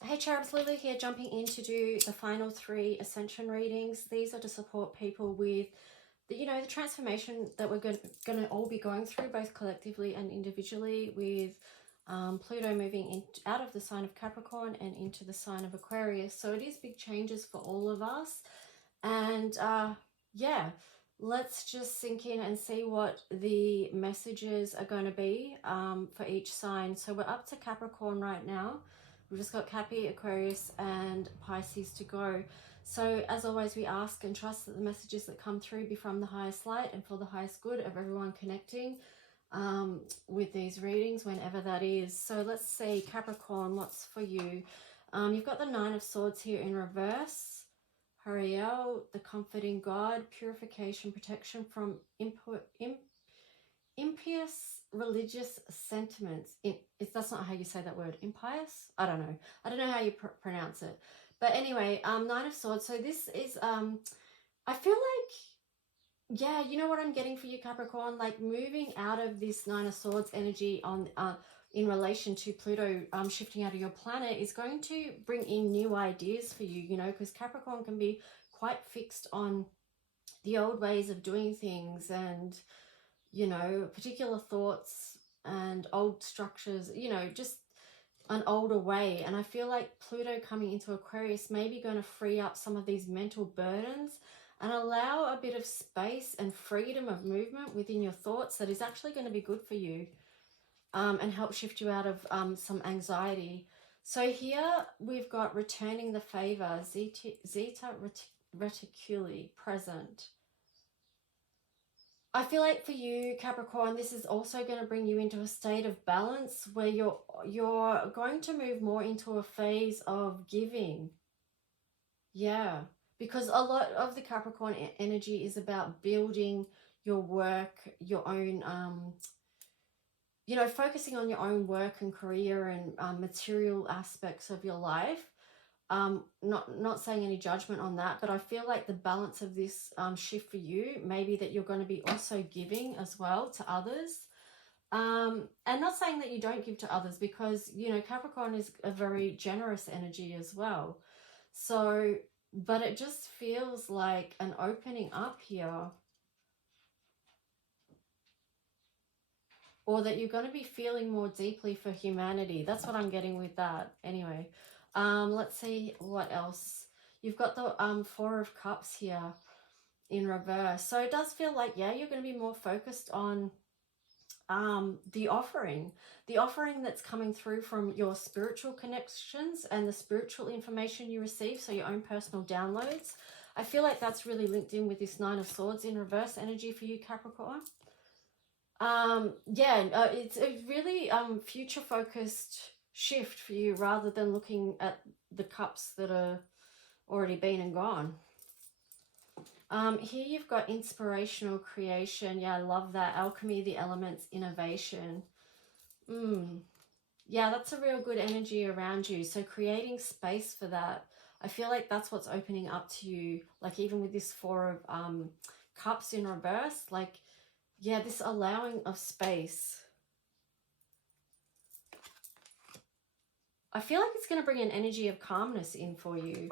Hey Cherubs, Lily here, jumping in to do the final 3 Ascension readings. These are to support people with the transformation that we're going to all be going through, both collectively and individually, with Pluto moving out of the sign of Capricorn and into the sign of Aquarius. So it is big changes for all of us. And yeah, let's just sink in and see what the messages are going to be for each sign. So we're up to Capricorn right now. We've just got Capri, Aquarius, and Pisces to go. So as always, we ask and trust that the messages that come through be from the highest light and for the highest good of everyone connecting with these readings, whenever that is. So let's see, Capricorn, what's for you? You've got the Nine of Swords here in reverse. Hariel, the comforting God, purification, protection from impious religious sentiments. That's not how you say that word. Impious? I don't know how you pronounce it. But anyway, Nine of Swords. So this is, I feel like, yeah, you know what I'm getting for you, Capricorn? Like moving out of this Nine of Swords energy on in relation to Pluto shifting out of your planet is going to bring in new ideas for you, because Capricorn can be quite fixed on the old ways of doing things and, particular thoughts and old structures, just an older way. And I feel like Pluto coming into Aquarius may be going to free up some of these mental burdens and allow a bit of space and freedom of movement within your thoughts that is actually going to be good for you and help shift you out of some anxiety. So here we've got returning the favor, Zeta Reticuli, present. I feel like for you, Capricorn, this is also going to bring you into a state of balance where you're going to move more into a phase of giving. Yeah, because a lot of the Capricorn energy is about building your work, your own, focusing on your own work and career and material aspects of your life. Not saying any judgment on that, but I feel like the balance of this shift for you may be that you're going to be also giving as well to others. And not saying that you don't give to others, because, Capricorn is a very generous energy as well. So, but it just feels like an opening up here. Or that you're going to be feeling more deeply for humanity. That's what I'm getting with that. Anyway, let's see what else. You've got the Four of Cups here in reverse. So it does feel like, yeah, you're going to be more focused on the offering that's coming through from your spiritual connections and the spiritual information you receive, so your own personal downloads. I feel like that's really linked in with this Nine of Swords in reverse energy for you, Capricorn. It's a really future focused shift for you, rather than looking at the cups that are already been and gone. Here you've got inspirational creation. Yeah, I love that. Alchemy, the elements, innovation. Yeah, that's a real good energy around you. So creating space for that. I feel like that's what's opening up to you. Like even with this Four of Cups in reverse, like, yeah, this allowing of space. I feel like it's going to bring an energy of calmness in for you.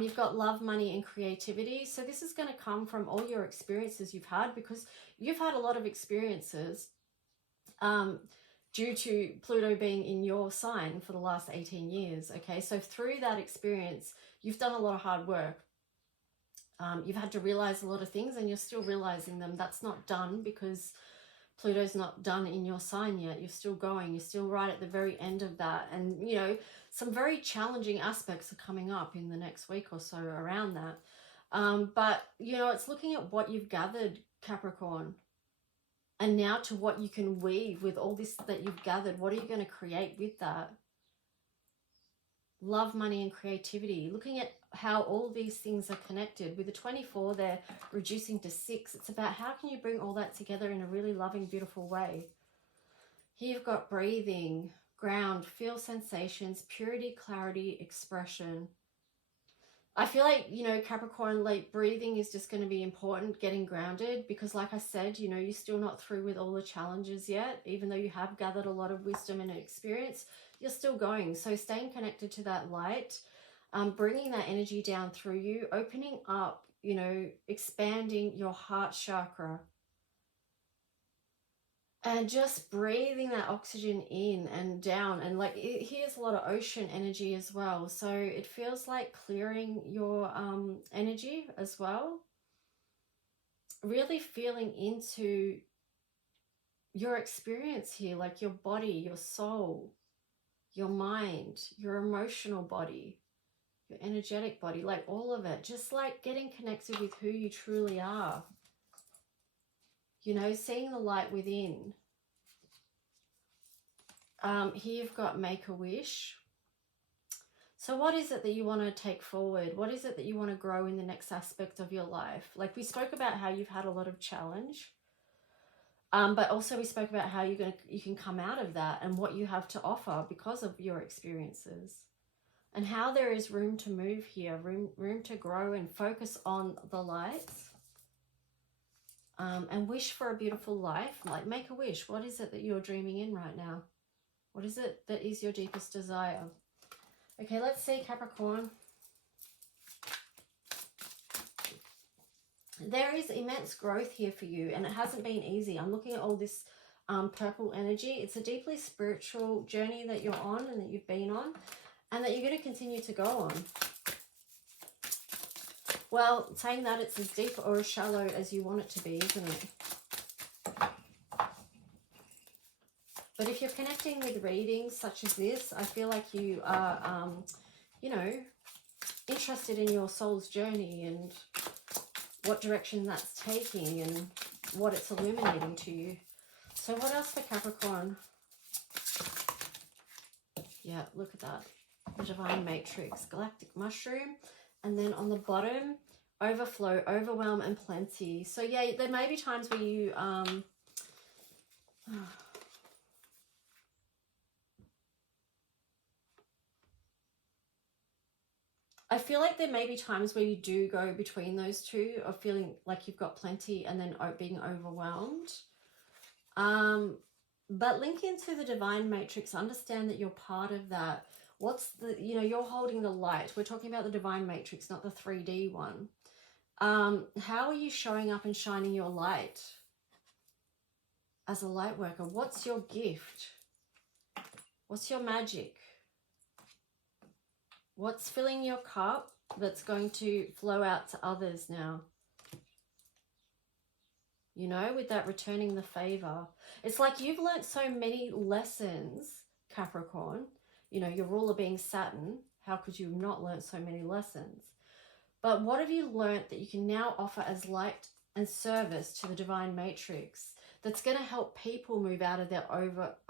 You've got love, money, and creativity. So this is going to come from all your experiences you've had, because you've had a lot of experiences due to Pluto being in your sign for the last 18 years. Okay, so through that experience, you've done a lot of hard work. You've had to realize a lot of things, and you're still realizing them. That's not done because Pluto's not done in your sign yet. You're still going. You're still right at the very end of that. And, some very challenging aspects are coming up in the next week or so around that. But, it's looking at what you've gathered, Capricorn, and now to what you can weave with all this that you've gathered. What are you going to create with that? Love, money, and creativity. Looking at how all these things are connected. With the 24, they're reducing to 6. It's about how can you bring all that together in a really loving, beautiful way. Here you've got breathing, ground, feel sensations, purity, clarity, expression. I feel like, you know, Capricorn, like breathing is just going to be important, getting grounded, because like I said, you know, you're still not through with all the challenges yet. Even though you have gathered a lot of wisdom and experience, you're still going. So staying connected to that light, bringing that energy down through you, opening up, you know, expanding your heart chakra, and just breathing that oxygen in and down. And like here's a lot of ocean energy as well, so it feels like clearing your energy as well, really feeling into your experience here, like your body, your soul, your mind, your emotional body, your energetic body, like all of it, just like getting connected with who you truly are, you know, seeing the light within. Here you've got make a wish. So what is it that you want to take forward? What is it that you want to grow in the next aspect of your life? Like we spoke about how you've had a lot of challenge, but also we spoke about how you can come out of that and what you have to offer because of your experiences, and how there is room to move here, room to grow and focus on the lights, and wish for a beautiful life. Like make a wish. What is it that you're dreaming in right now? What is it that is your deepest desire? Okay, let's see, Capricorn. There is immense growth here for you, and it hasn't been easy. I'm looking at all this purple energy. It's a deeply spiritual journey that you're on and that you've been on, and that you're going to continue to go on. Well, saying that, it's as deep or as shallow as you want it to be, isn't it? But if you're connecting with readings such as this, I feel like you are, you know, interested in your soul's journey and what direction that's taking and what it's illuminating to you. So what else for Capricorn? Yeah, look at that. The Divine Matrix, Galactic Mushroom. And then on the bottom, overflow, overwhelm, and plenty. So yeah, there may be times where you... I feel like there may be times where you do go between those two, of feeling like you've got plenty and then being overwhelmed. But link into the Divine Matrix, understand that you're part of that. What's the, you know, you're holding the light. We're talking about the Divine Matrix, not the 3D one. How are you showing up and shining your light as a light worker? What's your gift? What's your magic? What's filling your cup that's going to flow out to others now? You know, with that returning the favor. It's like you've learnt so many lessons, Capricorn. You know, your ruler being Saturn. How could you not learn so many lessons? But what have you learnt that you can now offer as light and service to the Divine Matrix that's going to help people move out of their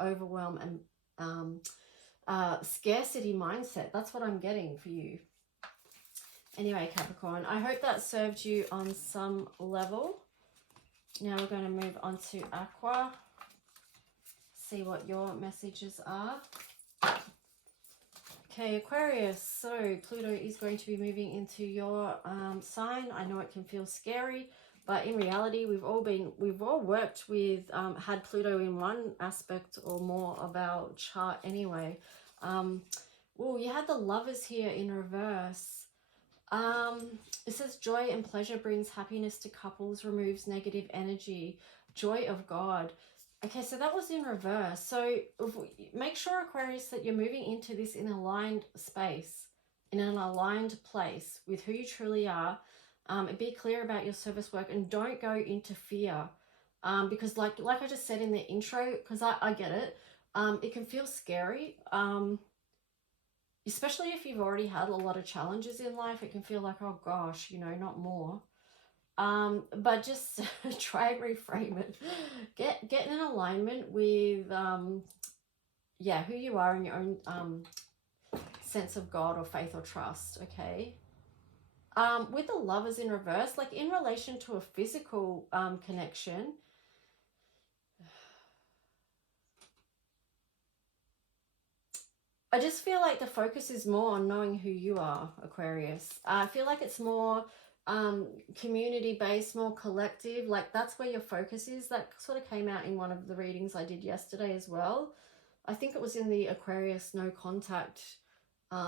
overwhelm and scarcity mindset? That's what I'm getting for you. Anyway, Capricorn, I hope that served you on some level. Now we're going to move on to Aqua. See what your messages are. Okay, Aquarius. So Pluto is going to be moving into your sign. I know it can feel scary, but in reality, we've all worked with, had Pluto in one aspect or more of our chart anyway. Well, you had the Lovers here in reverse. It says joy and pleasure brings happiness to couples, removes negative energy, joy of God. Okay, so that was in reverse. So make sure, Aquarius, that you're moving into this in an aligned space, in an aligned place with who you truly are. Be clear about your service work and don't go into fear. Because like I just said in the intro, because I get it, it can feel scary. Especially if you've already had a lot of challenges in life, it can feel like, oh gosh, you know, not more. But just try and reframe it. Get in alignment with, yeah, who you are and your own sense of God or faith or trust, okay? With the Lovers in reverse, like in relation to a physical connection, I just feel like the focus is more on knowing who you are, Aquarius. I feel like it's more community based, more collective. Like that's where your focus is. That sort of came out in one of the readings I did yesterday as well. I think it was in the Aquarius no contact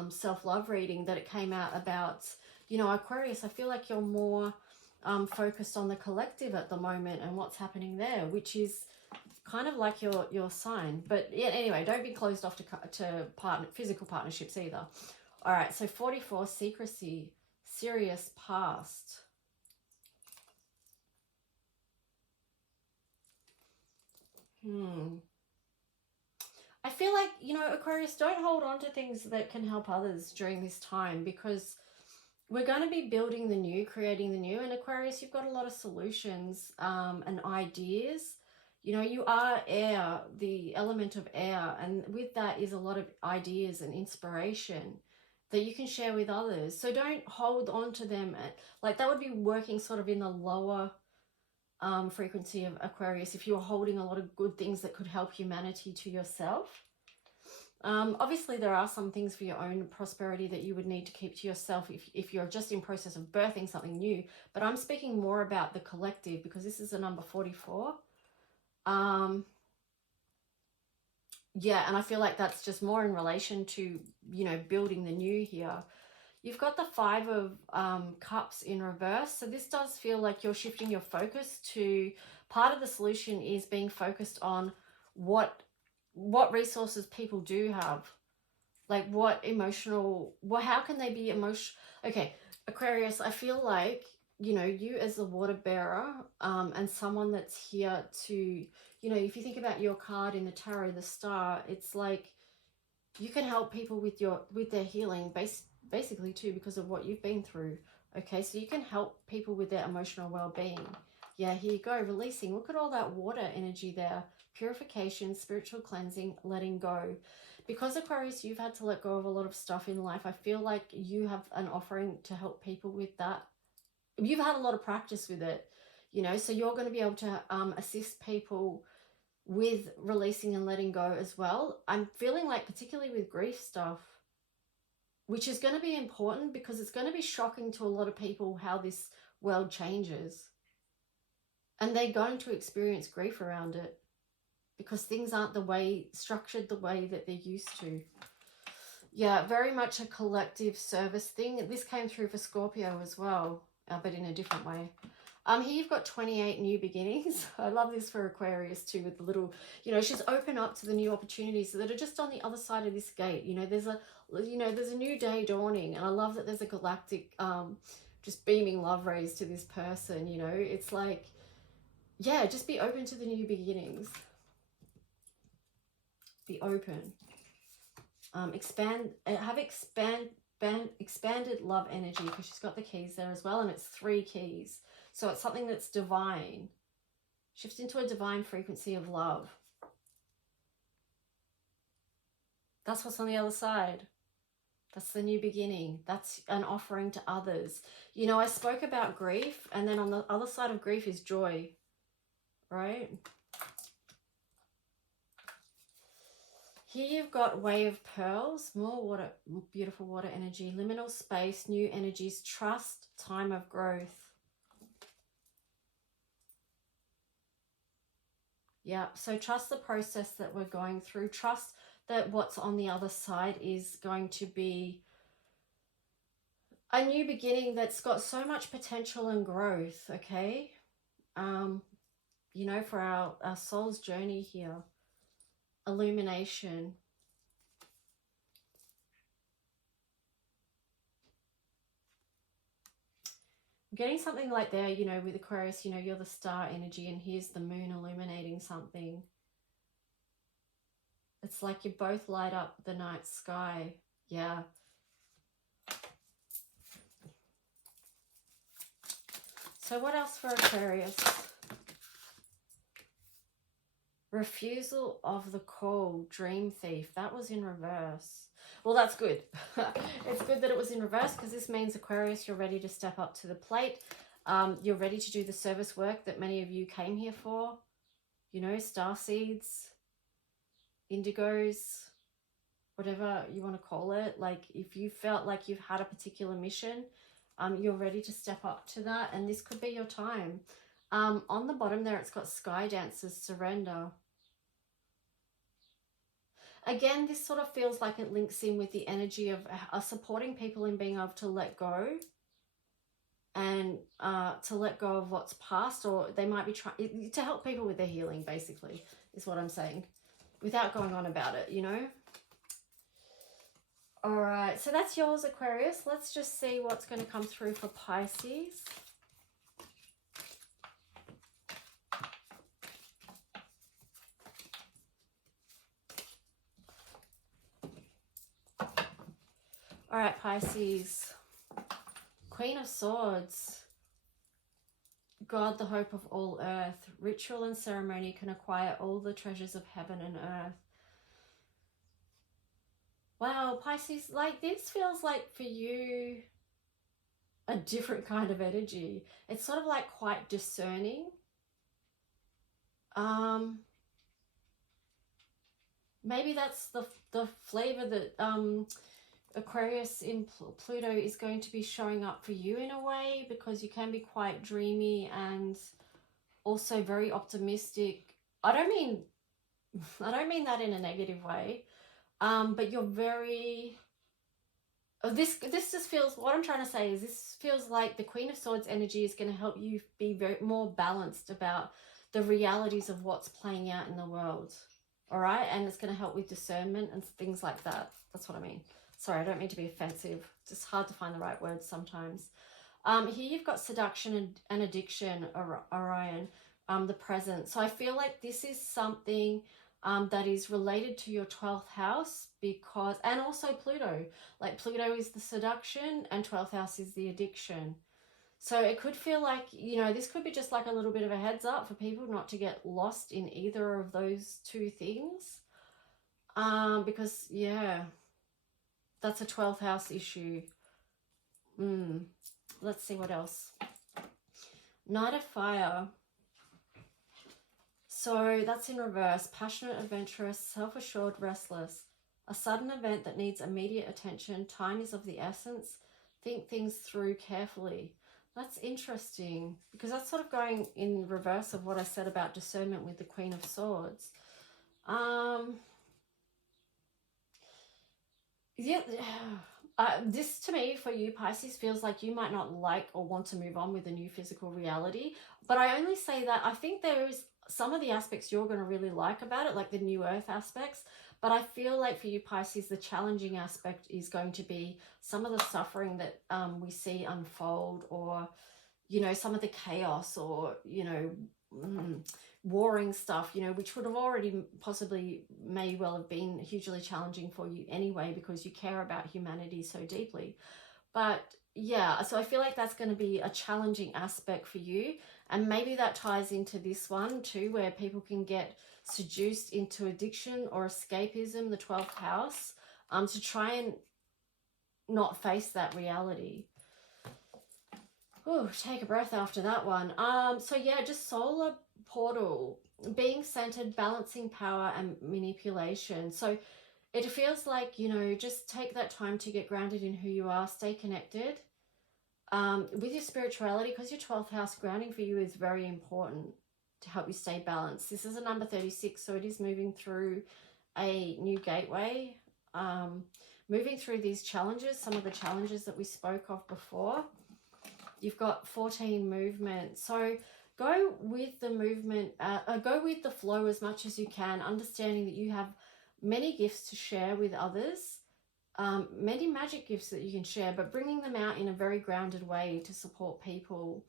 self-love reading that it came out about, you know, Aquarius, I feel like you're more focused on the collective at the moment and what's happening there, which is kind of like your sign. But yeah, anyway, don't be closed off to physical partnerships either. All right, so 44, secrecy, serious past. I feel like, you know, Aquarius, don't hold on to things that can help others during this time, because we're going to be building the new, creating the new. And Aquarius, you've got a lot of solutions and ideas. You know, you are air, the element of air. And with that is a lot of ideas and inspiration that you can share with others. So don't hold on to them. Like that would be working sort of in the lower frequency of Aquarius if you were holding a lot of good things that could help humanity to yourself. Obviously, there are some things for your own prosperity that you would need to keep to yourself if you're just in process of birthing something new. But I'm speaking more about the collective, because this is a number 44. Yeah, and I feel like that's just more in relation to, you know, building the new here. You've got the 5 of Cups in reverse. So this does feel like you're shifting your focus to, part of the solution is being focused on what resources people do have. Like what emotional, how can they be emotional? Okay, Aquarius, I feel like, you know, you as a water bearer and someone that's here to, you know, if you think about your card in the tarot, the star, it's like you can help people with their healing basically too, because of what you've been through. Okay, so you can help people with their emotional well-being. Yeah, here you go, releasing. Look at all that water energy there. Purification, spiritual cleansing, letting go. Because Aquarius, you've had to let go of a lot of stuff in life. I feel like you have an offering to help people with that. You've had a lot of practice with it, you know, so you're going to be able to assist people with releasing and letting go as well. I'm feeling like, particularly with grief stuff, which is going to be important because it's going to be shocking to a lot of people how this world changes. And they're going to experience grief around it because things aren't structured the way that they're used to. Yeah, very much a collective service thing. This came through for Scorpio as well, but in a different way. Here you've got 28 new beginnings. I love this for Aquarius too, with the little, you know, she's open up to the new opportunities that are just on the other side of this gate. You know, there's a new day dawning, and I love that there's a galactic, just beaming love rays to this person. You know, it's like, yeah, just be open to the new beginnings. Be open. Expanded love energy, because she's got the keys there as well, and it's 3 keys. So it's something that's divine. Shift into a divine frequency of love. That's what's on the other side. That's the new beginning. That's an offering to others. You know, I spoke about grief, and then on the other side of grief is joy, right? Here you've got Way of Pearls, more water, beautiful water energy, liminal space, new energies, trust, time of growth. Yeah, so trust the process that we're going through. Trust that what's on the other side is going to be a new beginning that's got so much potential and growth, okay? You know, for our soul's journey here. Illumination. I'm getting something like there, you know, with Aquarius, you know, you're the star energy, and here's the moon illuminating something. It's like you both light up the night sky. Yeah. So what else for Aquarius? Refusal of the call, dream thief. That was in reverse. Well, that's good. It's good that it was in reverse, because this means, Aquarius, you're ready to step up to the plate. You're ready to do the service work that many of you came here for. You know, star seeds, indigos, whatever you want to call it. Like if you felt like you've had a particular mission, you're ready to step up to that, and this could be your time. On the bottom there, it's got Sky Dancers, Surrender. Again, this sort of feels like it links in with the energy of supporting people in being able to let go, and to let go of what's past, or they might be trying to help people with their healing, basically, is what I'm saying, without going on about it, you know. All right, so that's yours, Aquarius. Let's just see what's going to come through for Pisces. All right, Pisces. Queen of Swords. God, the hope of all earth. Ritual and ceremony can acquire all the treasures of heaven and earth. Wow, Pisces, like this feels like for you a different kind of energy. It's sort of like quite discerning. Maybe that's the flavor that Aquarius in Pluto is going to be showing up for you in a way, because you can be quite dreamy and also very optimistic. I don't mean that in a negative way. But you're very, this just feels, what I'm trying to say is this feels like the Queen of Swords energy is going to help you be more balanced about the realities of what's playing out in the world. All right. And it's going to help with discernment and things like that. That's what I mean. Sorry, I don't mean to be offensive. It's just hard to find the right words sometimes. Here you've got seduction and addiction, Orion, the present. So I feel like this is something that is related to your 12th house, because, and also Pluto, like Pluto is the seduction and 12th house is the addiction. So it could feel like, you know, this could be just like a little bit of a heads up for people not to get lost in either of those two things. Because yeah, that's a 12th house issue. Let's see what else. Knight of Fire. So that's in reverse. Passionate, adventurous, self-assured, restless. A sudden event that needs immediate attention. Time is of the essence. Think things through carefully. That's interesting, because that's sort of going in reverse of what I said about discernment with the Queen of Swords. Yeah, this to me, for you, Pisces, feels like you might not like or want to move on with a new physical reality. But I only say that I think there is some of the aspects you're going to really like about it, like the new earth aspects. But I feel like for you, Pisces, the challenging aspect is going to be some of the suffering that we see unfold, or, you know, some of the chaos, or, you know, warring stuff, you know, which would have already possibly may well have been hugely challenging for you anyway, because you care about humanity so deeply. But yeah, so I feel like that's going to be a challenging aspect for you. And maybe that ties into this one too, where people can get seduced into addiction or escapism, the 12th house, to try and not face that reality. Oh, take a breath after that one. So yeah, just solar portal, being centered, balancing power and manipulation. So it feels like, you know, just take that time to get grounded in who you are, stay connected with your spirituality, because your 12th house grounding for you is very important to help you stay balanced. This is a number 36, so it is moving through a new gateway, moving through these challenges, some of the challenges that we spoke of before. You've got 14 movement, so go with the movement, go with the flow as much as you can, understanding that you have many gifts to share with others, many magic gifts that you can share, but bringing them out in a very grounded way to support people,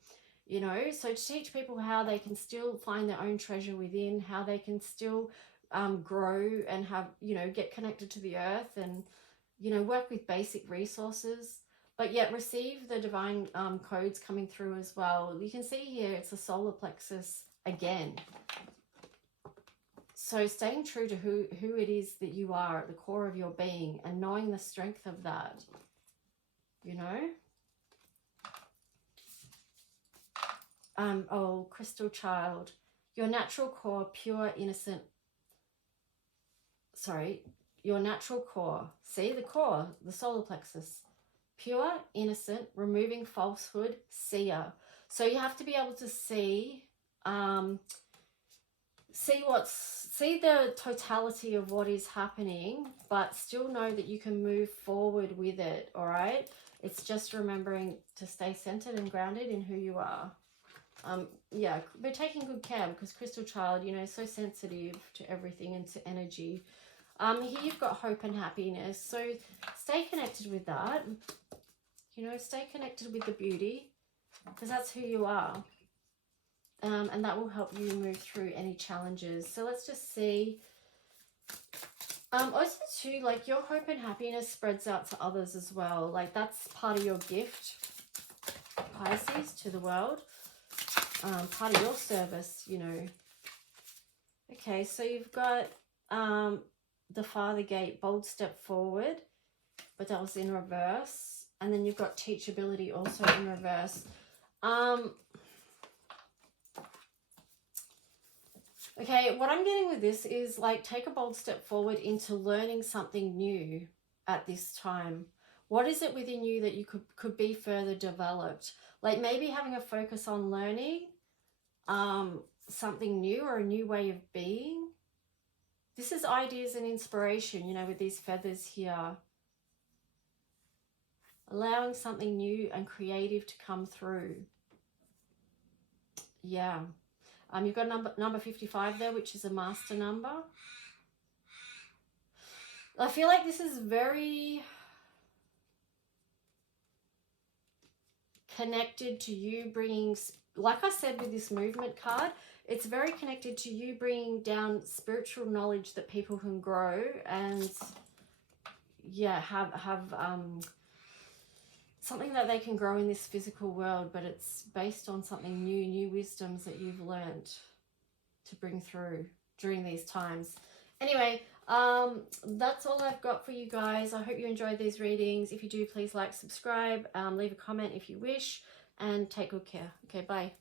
you know, so to teach people how they can still find their own treasure within, how they can still grow and have, you know, get connected to the earth and, you know, work with basic resources, but yet receive the divine codes coming through as well. You can see here it's the solar plexus again. So staying true to who it is that you are at the core of your being, and knowing the strength of that, you know. Oh, crystal child, your natural core, pure, innocent, sorry, your natural core. See the core, the solar plexus. Pure, innocent, removing falsehood, seer. So you have to be able to see, see the totality of what is happening, but still know that you can move forward with it, all right? It's just remembering to stay centered and grounded in who you are. Yeah, but taking good care, because Crystal Child, you know, is so sensitive to everything and to energy. Here you've got hope and happiness. So stay connected with that. You know, stay connected with the beauty, because that's who you are. And that will help you move through any challenges. So let's just see. Also too, like your hope and happiness spreads out to others as well. Like that's part of your gift, Pisces, to the world. Part of your service, you know. Okay, so you've got the Father Gate, bold step forward, but that was in reverse. And then you've got teachability also in reverse. Okay, what I'm getting with this is like take a bold step forward into learning something new at this time. What is it within you that you could be further developed? Like maybe having a focus on learning something new or a new way of being. This is ideas and inspiration, you know, with these feathers here. Allowing something new and creative to come through. Yeah. You've got number 55 there, which is a master number. I feel like this is very connected to you bringing, like I said with this movement card, it's very connected to you bringing down spiritual knowledge that people can grow and, yeah, have something that they can grow in this physical world, but it's based on something new wisdoms that you've learned to bring through during these times. Anyway, that's all I've got for you guys. I hope you enjoyed these readings. If you do, please like, subscribe, leave a comment if you wish, and take good care. Okay, bye.